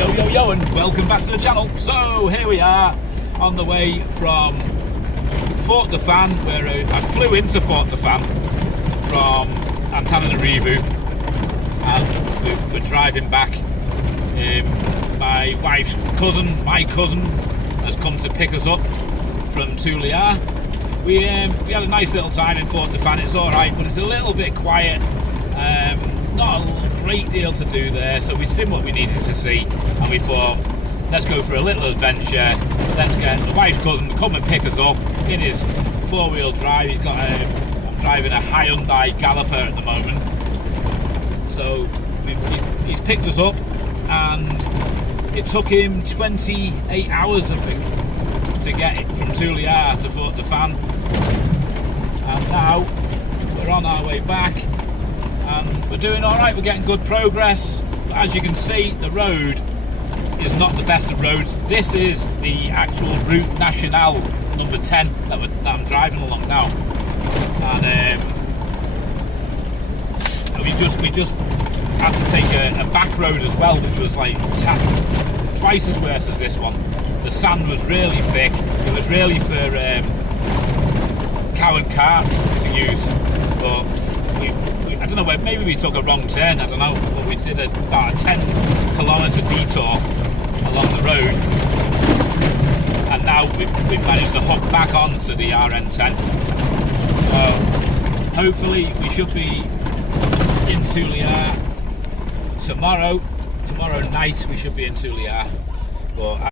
Yo, and welcome back to the channel. So here we are on the way from Fort Dauphin, where I flew into Fort Dauphin from Antananarivo, and we're driving back. My wife's cousin, my cousin, has come to pick us up from Toliara. We had a nice little time in Fort Dauphin. It's all right, but it's a little bit quiet. Not a great deal to do there, so we've seen what we needed to see, and we thought, let's go for a little adventure. Let's get the wife's cousin to come and pick us up in his four-wheel drive. I'm driving a Hyundai Galloper at the moment, so he's picked us up, and it took him 28 hours, I think, to get it from Toliara to Fort Dauphin, and now we're on our way back. And we're doing all right. We're getting good progress. But as you can see, the road is not the best of roads. This is the actual Route Nationale number 10 that I'm driving along now. And we just had to take a back road as well, which was like twice as worse as this one. The sand was really thick. It was really for cow and carts to use, but I don't know, maybe we took a wrong turn, I don't know, but we did about a 10-kilometre detour along the road, and now we've managed to hook back onto the RN10. So hopefully we should be in Toliara tomorrow night. We should be in Toliara, but